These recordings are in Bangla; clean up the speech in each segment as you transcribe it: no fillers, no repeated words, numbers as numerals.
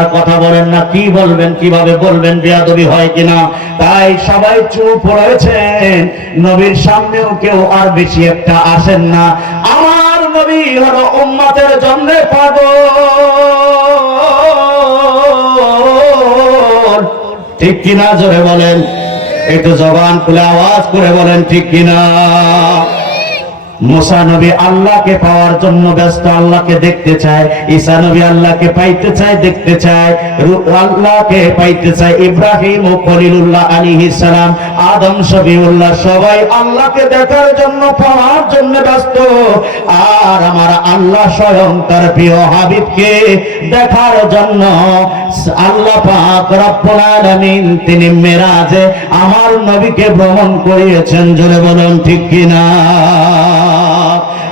আর কথা বলেন না, কি বলবেন, কিভাবে বলবেন, বেয়াদবি হয় কিনা। তাই সবাই চুপ রয়েছেন, নবীর সামনেও কেউ আর বেশি একটা আসেন না। আমার নবী হলো উম্মতের জন্য পাগল, ঠিক কিনা? জোরে বলেন, একটু জবান খুলে আওয়াজ করে বলেন ঠিক কিনা। মুসা নবী আল্লাহকে পাওয়ার জন্য ব্যস্ত, আল্লাহকে দেখতে চায়। ঈসা নবী আল্লাহকে পাইতে চায়, দেখতে চায়, আল্লাহকে পাইতে চায়। ইব্রাহিম ও খলিলুল্লাহ আলাইহিস সালাম, আদম শফিউল্লাহ, সবাই আল্লাহকে দেখার জন্য, পাওয়ার জন্য ব্যস্ত। আর আমার আল্লাহ স্বয়ং তার প্রিয় হাবিবকে দেখার জন্য, আল্লাহ পাক রব্বুল আলামিন তিনি মেরাজে আমার নবীকে ভ্রমণ করিয়েছেন। জোরে বলুন ঠিক কিনা।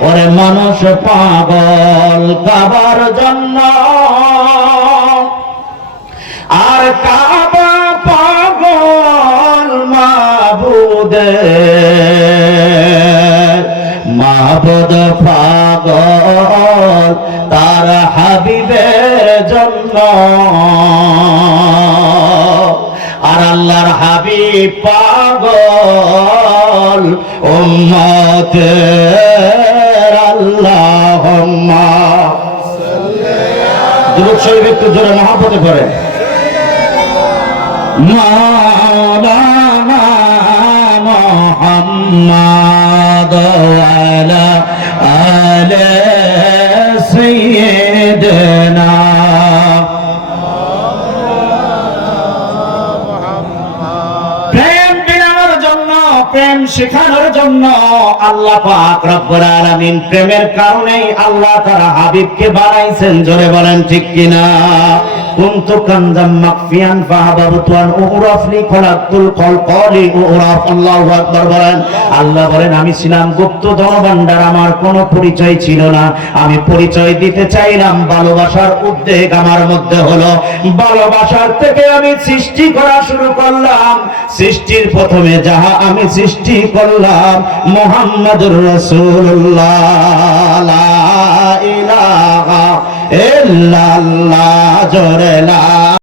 ওরে মানুষ পাগল কাবার জন্য, আর কাবা পাগল মাবুদের, মাবুদ পাগল তার হাবিবের জন্য, আর আল্লাহর হাবিব পাগল উম্মতের। আল্লাহুম্মা দুরূদ শরীফ একটু জোরে মহব্বতে পড়েন। মাওলানা মুহাম্মদ ওয়ালা আলে সাইয়্যিদিনা। প্রেম শেখানোর জন্য আল্লাহ পাক রব্বুল আলামিন প্রেমের কারণেই আল্লাহ তাআলা হাবিবকে বানাইছেন। জোরে বলেন ঠিক কিনা। কুনতু কানজাম মাকফিয়ান ফাহাবাবতু আন উরাফলি খলাতুল কলকলি উরাফ। আল্লাহু আকবার বলেন। আল্লাহ বলেন আমি ছিলাম গুপ্ত ধনভাণ্ডার, আমার কোনো পরিচয় ছিল না, আমি পরিচয় দিতে চাইলাম। ভালোবাসার উদ্বেগ আমার মধ্যে হলো, ভালোবাসার থেকে আমি সৃষ্টি করা শুরু করলাম। সৃষ্টির প্রথমে যাহা আমি সৃষ্টি করলাম মুহাম্মাদুর রাসূলুল্লাহ। লা ইলাহা ইল্লাল্লাহ, জোরে লা